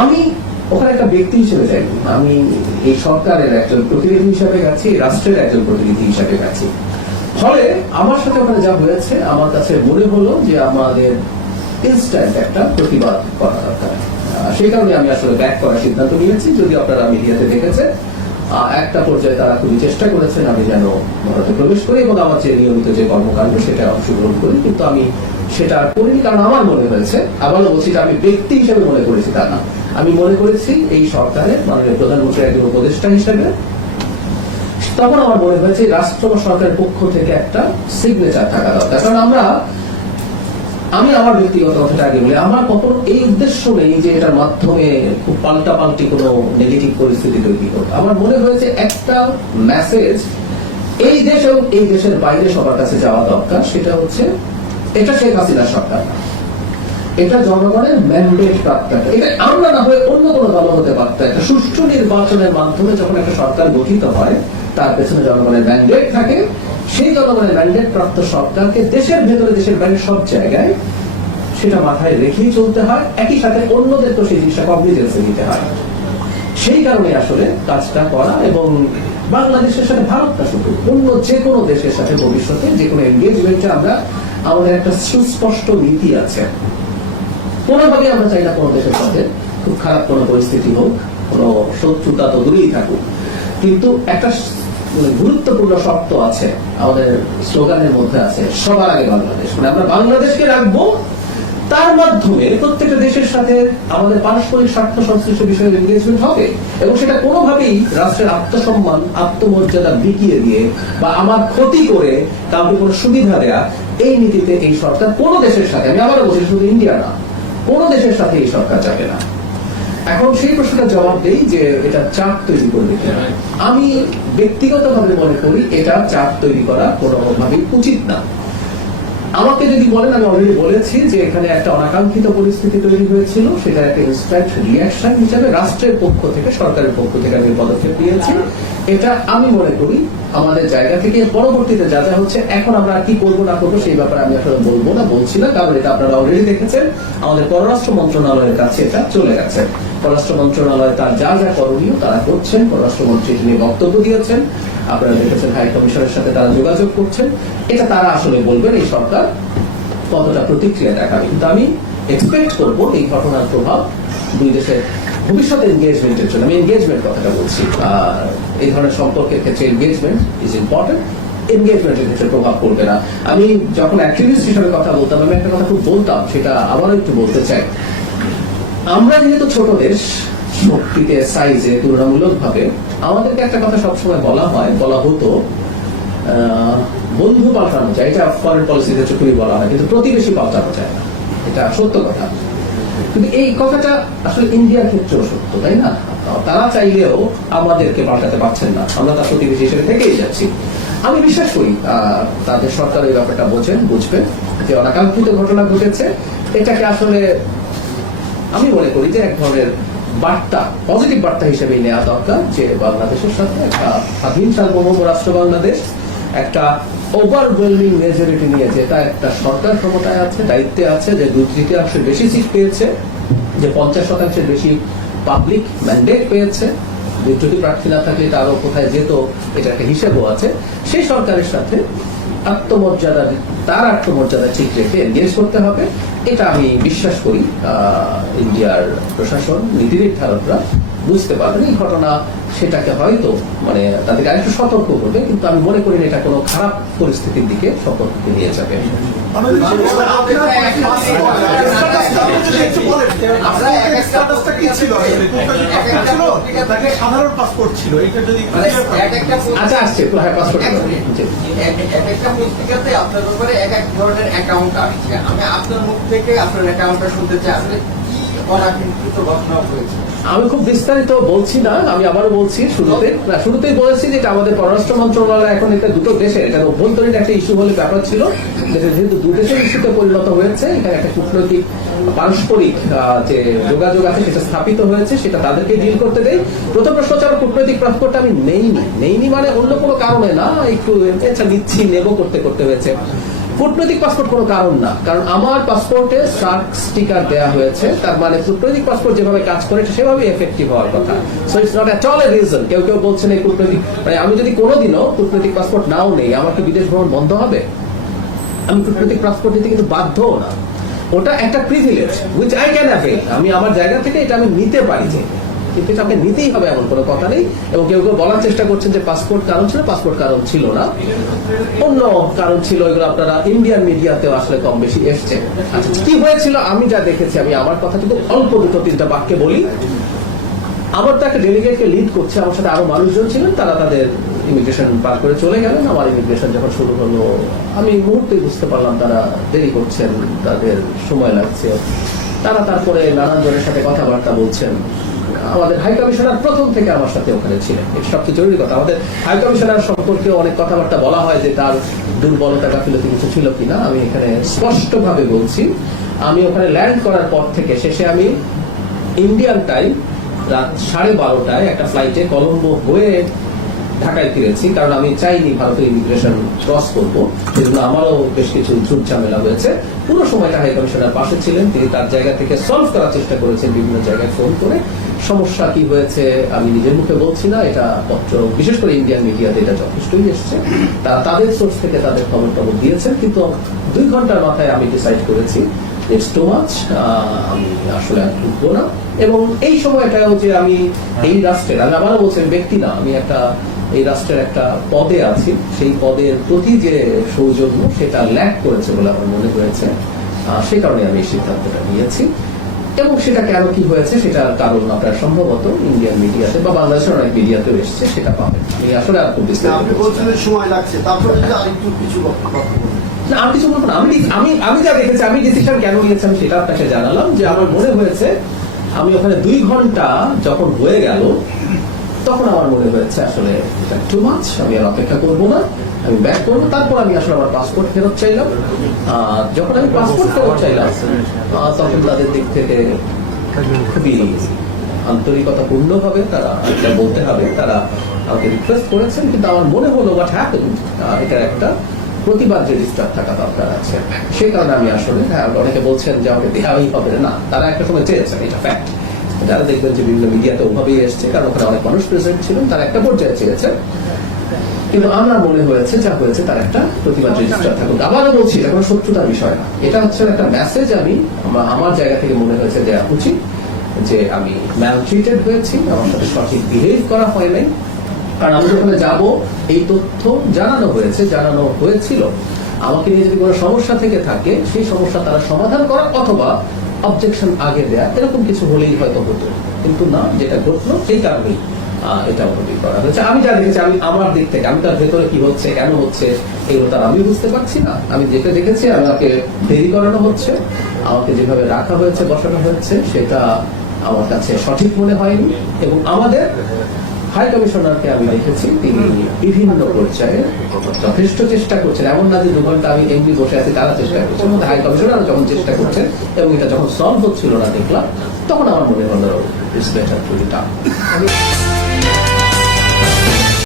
আমি ওখানে একটা ব্যক্তি হিসেবে যাইনি, আমি এই সরকারের একজন প্রতিনিধি হিসাবে গেছি, রাষ্ট্রের একজন প্রতিনিধি হিসাবে গেছি। ফলে আমার সাথে ওখানে যা হয়েছে আমার কাছে মনে হলো যে আমাদের ইনস্ট্যান্ট একটা প্রতিবাদ করা দরকার। সেই কারণে আমি আসলে ব্যাক করার সিদ্ধান্ত নিয়েছি। যদি আপনারা মিডিয়াতে দেখেছেন, একটা পর্যায়ে তারা খুবই চেষ্টা করেছেন আমি যেন ভারতে প্রবেশ করি এবং আমার যে নিয়মিত যে কর্মকাণ্ড সেটা অংশগ্রহণ করি, কিন্তু আমি সেটা করিনি। কারণ আমার মনে হয়েছে, আবারও বলছি, আমি ব্যক্তি হিসেবে মনে করেছি তা না, আমি মনে করেছি এই সরকারের মাননীয় প্রধানমন্ত্রীর একজন উপদেষ্টা হিসেবে তখন আমার মনে হয়েছে রাষ্ট্র বা সরকারের পক্ষ থেকে একটা সিগনেচার থাকা দরকার। কারণ আমি আমার ব্যক্তিগত কথাটা আগে বলি, আমার কখনো এই উদ্দেশ্য নেই যে এটার মাধ্যমে খুব পাল্টাপাল্টি কোনো নেগেটিভ পরিস্থিতি তৈরি করতে। আমার মনে হয়েছে একটা মেসেজ এই দেশ এবং এই দেশের বাইরে সবার কাছে যাওয়া দরকার। সেটা হচ্ছে, এটা শেখ হাসিনার সরকার না, এটা জনগণের ম্যান্ডেট প্রাপ্ত। এটা আমরা না হয়ে অন্য কোনো দল হতে পারত। একটা সুষ্ঠু নির্বাচনের মাধ্যমে যখন একটা সরকার গঠিত হয় তার পেছনে জনগণের ম্যান্ডেট থাকে। সেই জনগণের ম্যান্ডেট প্রাপ্ত সরকারকে দেশের ভেতরে দেশের বাইরে সব জায়গায় সেটা মাথায় রেখেই চলতে হয়। একই সাথে অন্যদের তো সেই জিনিসটা কগনিজেন্সে নিতে হয়। সেই কারণে আসলে কাজটা করা এবং বাংলাদেশের সাথে ভারতটা শুধু অন্য যে কোনো দেশের সাথে ভবিষ্যতে যে কোনো এনগেজমেন্টে আমরা আমাদের একটা সুস্পষ্ট নীতি আছে। কোনোভাবেই আমরা চাই না কোনো দেশের সাথে খুব খারাপ কোনো পরিস্থিতি হোক, কোনো শত্রুতা তো দূরেই থাকুক, কিন্তু একটা গুরুত্বপূর্ণ শর্ত আছে আমাদের স্লোগানের মধ্যে আছে, সবার আগে বাংলাদেশ। মানে আমরা বাংলাদেশকে রাখবো, তার মাধ্যমে প্রত্যেকটা দেশের সাথে আমাদের পারস্পরিক স্বার্থ সংশ্লিষ্ট বিষয়ে এনগেজমেন্ট হবে এবং সেটা কোনোভাবেই রাষ্ট্রের আত্মসম্মান আত্মমর্যাদা বিকিয়ে দিয়ে বা আমার ক্ষতি করে কাউকে কোনো সুবিধা দেয়া, এই নীতিতে এই সরকার কোনো দেশের সাথে, আমি আবারও বলছি শুধু ইন্ডিয়া না, কোনো দেশের সাথে এই সরকার যাবে না। এখন সেই প্রশ্নটা জবাব দেই যে এটা চাপ তৈরি করবে কিনা। আমি ব্যক্তিগতভাবে মনে করি এটা চাপ তৈরি করা কোনোভাবেই উচিত না। আমাকে যদি বলেন, আমি অলরেডি বলেছি যে এখানে একটা অনাকাঙ্ক্ষিত পরিস্থিতি তৈরি হয়েছিল, সেটা একটা ইনস্ট্যান্ট রিঅ্যাকশন হিসেবে রাষ্ট্রের পক্ষ থেকে, সরকারের পক্ষ থেকে আমি পদক্ষেপ নিয়েছি। এটা আমি মনে করি আমাদের জায়গা থেকে পরবর্তীতে যা যা হচ্ছে, এখন আমরা কি করবো না করবো সেই ব্যাপারে আমি আসলে বলবো না, বলছি না, কারণ এটা আপনারা অলরেডি দেখেছেন আমাদের পররাষ্ট্র মন্ত্রণালয়ের কাছে এটা চলে গেছে। পররাষ্ট্র মন্ত্রণালয় তার যা যা করণীয় তারা করছেন, পররাষ্ট্রমন্ত্রী তিনি বক্তব্য দিয়েছেন, আপনারা দেখেছেন হাই কমিশনের সাথে তারা যোগাযোগ করছেন। এটা তারা আসলে বলবেন এই সরকার কতটা প্রতিক্রিয়া দেখাবে। কিন্তু আমি এক্সপেক্ট করবো এই ঘটনার প্রভাব দুই দেশের ভবিষ্যৎ এনগেজমেন্টের জন্য, আমি এনগেজমেন্ট কথাটা বলছি, এই ধরনের সম্পর্কের ক্ষেত্রে এনগেজমেন্ট ইজ ইম্পর্টেন্ট, এনগেজমেন্টের ক্ষেত্রে প্রভাব পড়বে না। আমি যখন অ্যাক্টিভিস্ট হিসেবে কথা বলতাম, আমি একটা কথা খুব বলতাম, সেটা আবারও একটু বলতে চাই। আমরা যেহেতু ছোট দেশ, শক্তিতে সাইজে তুলনামূলক ভাবে, আমাদেরকে একটা কথা সবসময় বলা হতো, বন্ধু পাল্টানো যায়, এটা ফরেন পলিসিতে চুক্তি বলা হয়, কিন্তু প্রতিবেশী পাল্টানো যায় না, এটা সত্য কথা। কিন্তু এই কথাটা আসলে ইন্ডিয়ার ক্ষেত্রেও সত্য, তাই না? তারা চাইলেও আমাদেরকে পাল্টাতে পারছেন না, আমরা তার প্রতিবেশী হিসেবে থেকেই যাচ্ছি। আমি বিশ্বাস করি তাদের সরকার এই ব্যাপারটা বুঝবে যে অনাকাঙ্ক্ষিত ঘটনা ঘটেছে। এটাকে আসলে আমি মনে করি যে এক ধরনের বার্তা, পজিটিভ বার্তা হিসেবে নেওয়া দরকার যে বাংলাদেশের সাথে একটা স্বাধীন সার্বভৌম রাষ্ট্র বাংলাদেশ একটা ওভারওয়েলমিং মেজরিটি নিয়ে, যেটা একটা সরকার ক্ষমতায় আছে, দায়িত্বে আছে, যে 2/3 বেশি সিট পেয়েছে, যে 50% বেশি পাবলিক ম্যান্ডেট পেয়েছে, যদি প্রার্থী না থাকলে তারও কোথায় যেত, এটা একটা হিসেবও আছে। সেই সরকারের সাথে তার আত্মমর্যাদা ঠিক রেখে এনগেজ করতে হবে। এটা আমি বিশ্বাস করি ইন্ডিয়ার প্রশাসন, নীতি নির্ধারকরা বুঝতে পারবেন। এই ঘটনা সেটাকে হয়তো মানে তাদেরকে আরেকটু সতর্ক করবে, কিন্তু আমি মনে করি না এটা কোনো খারাপ পরিস্থিতির দিকে সতর্ককে নিয়ে যাবে। সাধারণ পাসপোর্ট ছিল, এটা যদি আচ্ছা আসছে পাসপোর্ট একটা পত্রিকাতে আপনার ব্যাপারে এক এক ধরনের অ্যাকাউন্ট আসছে। আমি আপনার মুখ থেকে আপনার অ্যাকাউন্টটা শুনতে চাই, আসলে কি অনাকাঙ্ক্ষিত ঘটনা হয়েছে। আমি খুব বিস্তারিত বলছি না, আমি আবারও বলছি, শুরুতেই বলেছি যে আমাদের পররাষ্ট্র মন্ত্রণালয় এখন এটা দুটো দেশের, এটা অভ্যন্তরীণ একটা ইস্যু বলে ব্যাপার ছিল, যেহেতু দু দেশের ইস্যুতে পরিণত হয়েছে, এখানে একটা কূটনৈতিক পারস্পরিক যে যোগাযোগ আছে সেটা স্থাপিত হয়েছে, সেটা তাদেরকে ডিল করতে দেয়। প্রথম প্রশ্ন হচ্ছে, কূটনৈতিক পাসপোর্ট আমি নেইনি মানে অন্য কোনো কারণে না, একটু নিচ্ছি নেবো করতে হয়েছে। কূটনৈতিক পাসপোর্ট কোনো কারণ না, কারণ আমার পাসপোর্টে সার্ক স্টিকার দেওয়া হয়েছে, তার মানে কূটনৈতিক পাসপোর্ট যেভাবে কাজ করে সেভাবে এফেক্টিভ হওয়ার কথা। So it's not at all a reason. কেউ কেউ বলছেন এই কূটনৈতিক, মানে আমি যদি কোনোদিনও কূটনৈতিক পাসপোর্ট নাও নেই, আমার কি বিদেশ ভ্রমণ বন্ধ হবে? আমি কূটনৈতিক পাসপোর্ট নিতে কিন্তু বাধ্যও না, ওটা একটা privilege which I can avail. আমি আমার জায়গা থেকে এটা আমি নিতে পারি, যে কিন্তু এটা আমাকে নিতেই হবে এমন কোনো কথা নেই। এবং কেউ কেউ বলার চেষ্টা করছেন যে পাসপোর্ট কারণ ছিল, পাসপোর্ট কারণ ছিল না, অন্য কারণ ছিল। এগুলো আপনারা ইন্ডিয়ান মিডিয়াতেও আসলে কম বেশি এসছে। আচ্ছা, কি হয়েছিল আমি যা দেখেছি, আমি আমার কথা কিন্তু অল্প দুটো তিনটা বাক্যে বলি। আমার তো একটা ডেলিগেটকে লিড করছে, আমার সাথে আরো মানুষজন ছিলেন, তারা তাদের ইমিগ্রেশন পার করে চলে গেলেন। আমার ইমিগ্রেশন যখন শুরু হলো, আমি মুহূর্তে বুঝতে পারলাম তারা দেরি করছেন, তাদের সময় লাগছে। তারা তারপরে নানান জনের সাথে কথাবার্তা বলছেন। আমাদের হাই কমিশনার প্রথম থেকে আমার সাথে ওখানে ছিলেন, এটা সবচেয়ে জরুরি কথা। আমাদের হাই কমিশনার সম্পর্কে অনেক কথাবার্তা বলা হয় যে তার দুর্বলতা গাফিলতি কিছু ছিল কিনা। আমি এখানে স্পষ্টভাবে বলছি, আমি ওখানে ল্যান্ড করার পর থেকে শেষে আমি ইন্ডিয়ান টাইম রাত 12:30টায় একটা ফ্লাইটে কলম্বো হয়ে ঢাকায় ফিরেছি, কারণ আমি চাইনি ভারতের ইমিগ্রেশন ক্রস করবো। সেজন্য আমারও বেশ কিছু ঝুট ঝামেলা হয়েছে। পুরো সময়টা হাই কমিশনার পাশে ছিলেন, তিনি তার জায়গা থেকে সলভ করার চেষ্টা করেছেন বিভিন্ন জায়গায় ফোন করে। সমস্যা কি হয়েছে আমি নিজের মুখে বলছি না, এটা পত্র বিশেষ করে ইন্ডিয়ান মিডিয়াতে এটা যথেষ্টই এসছে। তারা তাদের সোর্স থেকে তাদের খবর টবর দিয়েছেন, কিন্তু 2 ঘন্টার মাথায় আমি ডিসাইড করেছি ইটস টু মাচ, আমি আসলে আর ঢুকবো না। এবং এই সময়টাও যে আমি এই রাষ্ট্রের, আমি আবারও বলছি ব্যক্তি না, আমি একটা এই রাষ্ট্রের একটা পদে আছি, সেই পদের প্রতি যে সৌজন্য সেটা ল্যাক করেছে বলে আমার মনে হয়েছে। সেই কারণে আমি এই সিদ্ধান্তটা নিয়েছি। এবং সেটা কেন কি হয়েছে সেটার কারণ আপনার সম্ভবত ইন্ডিয়ান মিডিয়াতে বা বাংলাদেশের অনেক মিডিয়াতেও এসছে, সেটা পাবেন। আমি আসলে আর খুব আপনি বলছেন সময় লাগছে, তারপরে যদি আরেকটু কিছু কথা বলুন। না, আমি কিছু বলবো না। আমি যা দেখেছি, আমি ডিসিশন কেন নিয়েছি আমি সেটা আপনাকে জানালাম, যে আমার মনে হয়েছে আমি ওখানে 2 ঘন্টা যখন হয়ে গেল, তখন আমার মনে হয়েছে আসলে এটা টু মাচ, আমি আর অপেক্ষা করবো না, আমি ব্যাক করবো। তারপর আমি আসলে আমার পাসপোর্ট ফেরত চাইলাম। যখন আমি পাসপোর্ট ফেরত চাইলাম, তখন তাদের দিক থেকে খুবই আন্তরিকতাপূর্ণ ভাবে তারা এটা বলতে হবে, তারা আমাকে রিকোয়েস্ট করেছেন। কিন্তু আমার মনে হলো হোয়াট হ্যাপেন্ড, এটার একটা প্রতিবাদ রেজিস্টার থাকা দরকার আছে। সেই কারণে আমি আসলে, হ্যাঁ, অনেকে বলছেন যে আমাকে দেওয়াই হবে না, তারা একটা সময় চেয়েছেন, এটা ফ্যাক্ট। যারা দেখবেন যে বিভিন্ন মিডিয়াতে ওভাবেই এসছে, কারণ ওখানে অনেক মানুষ প্রেজেন্ট ছিলেন, তারা একটা পর্যায়ে চেয়েছে। কিন্তু আমার মনে হয়েছে যা হয়েছে তার একটা প্রতিবাদ রেজিস্টার থাকুক। আবারও বলছি, এটা কোনো শত্রুতার বিষয় না, এটা হচ্ছে একটা মেসেজ আমি আমার জায়গা থেকে মনে হয়েছে দেওয়া উচিত, যে আমি ম্যালট্রিটেড হয়েছি, আমার সাথে সঠিক বিহেভ করা হয় নাই। কারণ আমি যখন যাবো এই তথ্য জানানো হয়েছিল, আমাকে নিয়ে যদি কোনো সমস্যা থেকে থাকে সেই সমস্যা তারা সমাধান করা অথবা অবজেকশন আগে দেয়া, এরকম কিছু হলেই হয়তো হতো। কিন্তু না, যেটা ঘটলো সেই কারণেই এটা অনুমতি করা হয়েছে। আমি যা দেখেছি, আমি আমার দিক থেকে, আমি তার ভেতরে কি হচ্ছে কেন হচ্ছে এগুলো তার আমি বুঝতে পারছি না। আমি যেটা দেখেছি, আমাকে দেরি করানো হচ্ছে, আমাকে যেভাবে রাখা হয়েছে, বসানো হয়েছে, সেটা আমার কাছে সঠিক মনে হয়নি। এবং আমাদের হাই কমিশনারকে আমি দেখেছি, তিনি বিভিন্ন পর্যায়ে যথেষ্ট চেষ্টা করছেন। এমন না যে 2 ঘন্টা আমি এমনি বসে আছি, তারা চেষ্টা করছেন। হাই কমিশনার যখন চেষ্টা করছেন এবং এটা যখন সলভ হচ্ছিল না দেখলাম, তখন আমার মনে হলো ইটস বেটার টু রিটার্ন।